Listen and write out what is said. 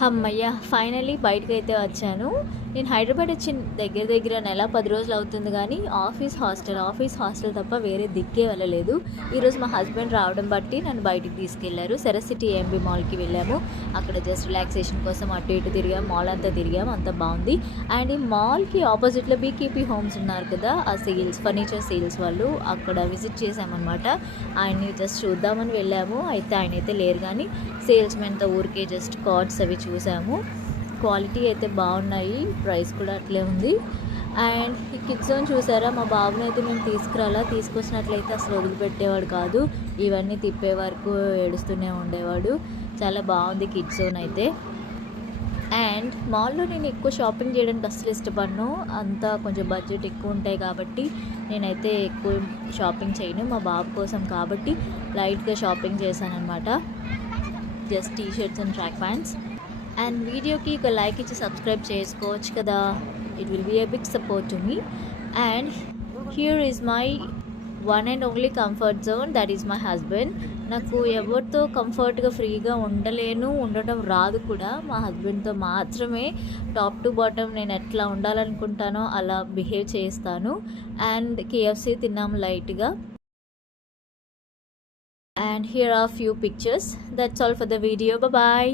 హమ్మయ్య! ఫైనల్లీ బయటకైతే వచ్చాను. నేను హైదరాబాద్ వచ్చి దగ్గర దగ్గర నెల 10 రోజులు అవుతుంది గానీ, ఆఫీస్ హాస్టల్ తప్ప వేరే దిక్కే వెళ్ళలేదు. ఈరోజు మా హస్బెండ్ రావడం బట్టి నన్ను బయటికి తీసుకెళ్లారు. సెరసిటీ ఏఎంబీ మాల్‌కి వెళ్ళాము. అక్కడ జస్ట్ రిలాక్సేషన్ కోసం అటు ఇటు తిరిగాము. మాల్ అంతా తిరిగాము. అంతా బావుంది. అండ్ ఈ మాల్‌కి ఆపోజిట్‌లో బీకేపీ హోమ్స్ ఉన్నారు కదా! ఆ ఫర్నిచర్ సేల్స్ వాళ్ళు అక్కడ విజిట్ చేశామనమాట. ఆయన్ని జస్ట్ చూద్దామని వెళ్ళాము. అయితే ఆయనైతే లేరు గానీ, సేల్స్‌మెన్‌తో ఊరికే జస్ట్ కార్డ్స్ అవి చూసాము. క్వాలిటీ అయితే బాగున్నాయి, ప్రైస్ కూడా అట్లే ఉంది. అండ్ ఈ కిడ్స్ జోన్ చూసారా, మా బాబుని అయితే మేము తీసుకొచ్చినట్లయితే అసలు వదిలిపెట్టేవాడు కాదు. ఇవన్నీ తిప్పే వరకు ఏడుస్తూనే ఉండేవాడు. చాలా బాగుంది కిడ్స్ జోన్ అయితే. అండ్ మాల్లో నేను ఎక్కువ షాపింగ్ చేయడానికి అస్సలు ఇష్టపడను. అంతా కొంచెం బడ్జెట్ ఎక్కువ ఉంటాయి కాబట్టి నేనైతే ఎక్కువ షాపింగ్ చేయను. మా బాబు కోసం కాబట్టి లైట్గా షాపింగ్ చేశానన్నమాట. Just T shirts and track pants. And వీడియోకి ఒక లైక్ ఇచ్చి సబ్స్క్రైబ్ చేసుకోవచ్చు కదా, it will be a big support to me. And here is my one and only comfort zone, that is my husband. నాకు ఎవరితో కంఫర్ట్గా ఫ్రీగా ఉండటం రాదు కూడా. మా హస్బెండ్తో మాత్రమే టాప్ టు బాటమ్ నేను ఎట్లా ఉండాలనుకుంటానో అలా బిహేవ్ చేస్తాను. అండ్ కేఎఫ్సీ తిన్నాము లైట్గా. And here are few pictures. That's all for the video. Bye bye.